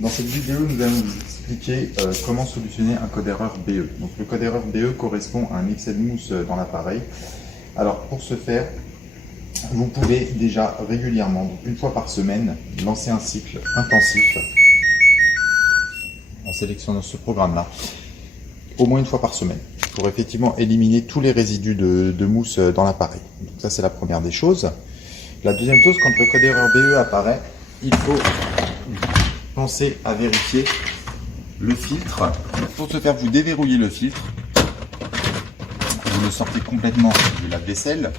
Dans cette vidéo, nous allons vous expliquer comment solutionner un code erreur BE. Donc, le code erreur BE correspond à un excès de mousse dans l'appareil. Alors, pour ce faire, vous pouvez déjà régulièrement, donc une fois par semaine, lancer un cycle intensif en sélectionnant ce programme-là, au moins une fois par semaine, pour effectivement éliminer tous les résidus de mousse dans l'appareil. Donc ça, c'est la première des choses. La deuxième chose, quand le code erreur BE apparaît, il faut penser à vérifier le filtre. Pour ce faire, vous déverrouillez le filtre, vous le sortez complètement du lave-vaisselle,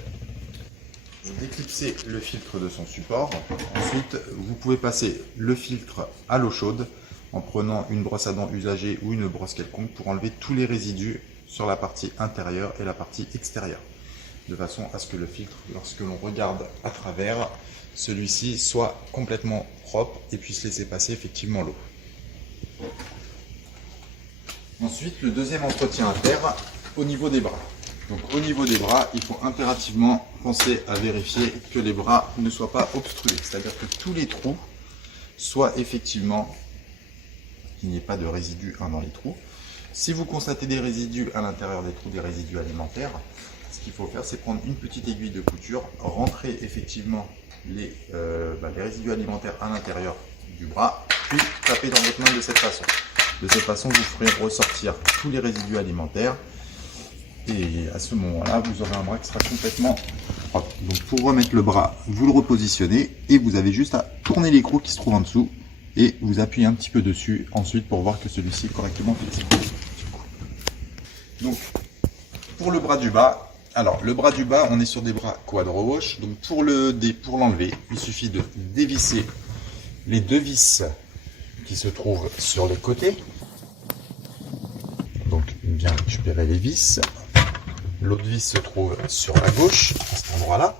vous déclipsez le filtre de son support. Ensuite, vous pouvez passer le filtre à l'eau chaude en prenant une brosse à dents usagée ou une brosse quelconque pour enlever tous les résidus sur la partie intérieure et la partie extérieure, de façon à ce que le filtre, lorsque l'on regarde à travers, celui-ci soit complètement propre et puisse laisser passer effectivement l'eau. Ensuite, le deuxième entretien à faire au niveau des bras. Donc au niveau des bras, il faut impérativement penser à vérifier que les bras ne soient pas obstrués, c'est-à-dire que tous les trous soient effectivement, qu'il n'y ait pas de résidus dans les trous. Si vous constatez des résidus à l'intérieur des trous, des résidus alimentaires, ce qu'il faut faire, c'est prendre une petite aiguille de couture, rentrer effectivement les résidus alimentaires à l'intérieur du bras, puis taper dans votre main de cette façon. De cette façon, vous ferez ressortir tous les résidus alimentaires et à ce moment-là, vous aurez un bras qui sera complètement propre. Donc pour remettre le bras, vous le repositionnez et vous avez juste à tourner l'écrou qui se trouve en dessous et vous appuyez un petit peu dessus ensuite pour voir que celui-ci est correctement fixé. Donc pour le bras du bas, alors le bras du bas, on est sur des bras quadro wash. Donc pour l'enlever, il suffit de dévisser les deux vis qui se trouvent sur les côtés. Donc bien récupérer les vis. L'autre vis se trouve sur la gauche, à cet endroit-là.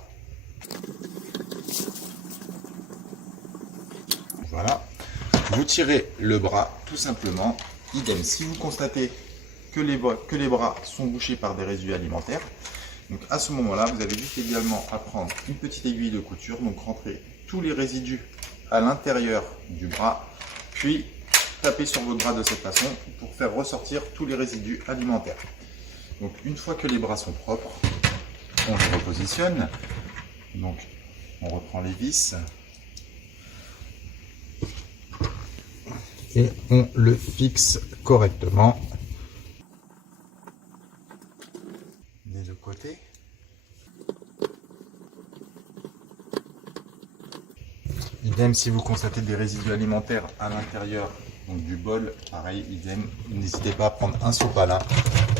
Voilà. Vous tirez le bras tout simplement. Idem. Si vous constatez que les bras sont bouchés par des résidus alimentaires, donc à ce moment-là, vous avez juste également à prendre une petite aiguille de couture, donc rentrer tous les résidus à l'intérieur du bras, puis taper sur votre bras de cette façon pour faire ressortir tous les résidus alimentaires. Donc une fois que les bras sont propres, on les repositionne. Donc on reprend les vis et on le fixe correctement des deux côtés. Idem si vous constatez des résidus alimentaires à l'intérieur du bol, pareil, idem, n'hésitez pas à prendre un sopalin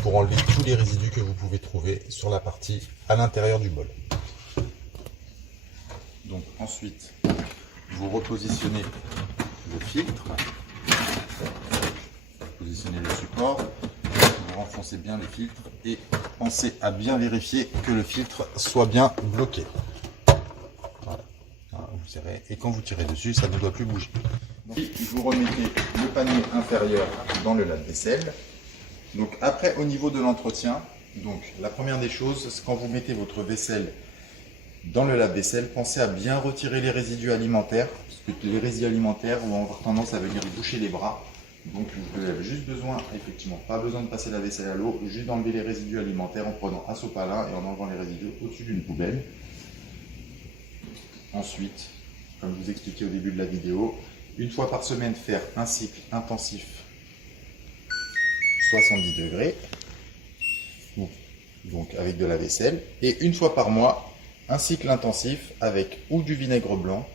pour enlever tous les résidus que vous pouvez trouver sur la partie à l'intérieur du bol. Donc ensuite, vous repositionnez le filtre, vous positionnez le support, vous renfoncez bien le filtre et pensez à bien vérifier que le filtre soit bien bloqué. Voilà. Vous tirez, et quand vous tirez dessus, ça ne doit plus bouger. Puis vous remettez le panier inférieur dans le lave-vaisselle. Donc après, au niveau de l'entretien, donc la première des choses, c'est quand vous mettez votre vaisselle dans le lave-vaisselle, pensez à bien retirer les résidus alimentaires, parce que les résidus alimentaires vont avoir tendance à venir boucher les bras. Donc vous avez juste besoin, effectivement, pas besoin de passer la vaisselle à l'eau, juste d'enlever les résidus alimentaires en prenant un sopalin et en enlevant les résidus au-dessus d'une poubelle. Ensuite, comme je vous expliquais au début de la vidéo, une fois par semaine, faire un cycle intensif 70 degrés, donc avec de la vaisselle, et une fois par mois, un cycle intensif avec ou du vinaigre blanc,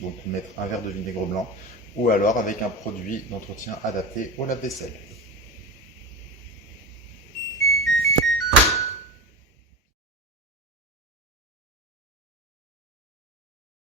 donc mettre un verre de vinaigre blanc, ou alors avec un produit d'entretien adapté au lave-vaisselle.